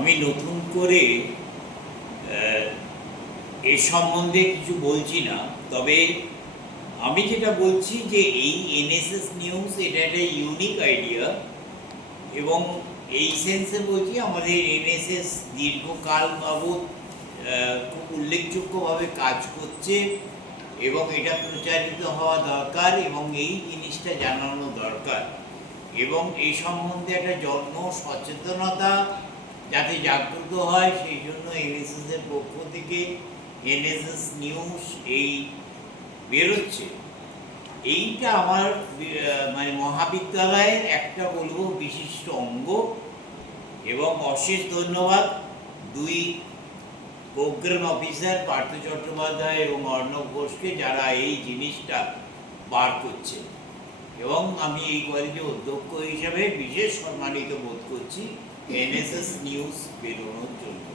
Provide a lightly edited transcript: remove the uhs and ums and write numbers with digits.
আমি নতুন করে এ সম্বন্ধে কিছু বলছি না, তবে আমি যেটা বলছি যে এই এনএসএস নিউজ এটা একটা ইউনিক আইডিয়া, এবং এই সেন্সে বলছি আমাদের এনএসএস দীর্ঘকাল বাবদ খুব উল্লেখযোগ্যভাবে কাজ করছে এবং এটা প্রচারিত হওয়া দরকার এবং এই জিনিসটা জানানো দরকার, এবং এই সম্বন্ধে একটা জন্ম সচেতনতা যাতে জাগ্রত হয় সেই জন্য এনএসএস এর পক্ষ থেকে এনএসএস নিউজ এই বেরোচ্ছে। এইটা আমার মানে মহাবিদ্যালয়ের একটা বলবো বিশিষ্ট অঙ্গ, এবং অশেষ ধন্যবাদ দুই প্রোগ্রাম অফিসার পার্থ চট্টোপাধ্যায় এবং অর্ণব ঘোষকে যারা এই জিনিসটা বার করছে, এবং আমি এই কলেজের অধ্যক্ষ হিসাবে বিশেষ সম্মানিত বোধ করছি এনএসএস নিউজ বেরোনোর জন্য।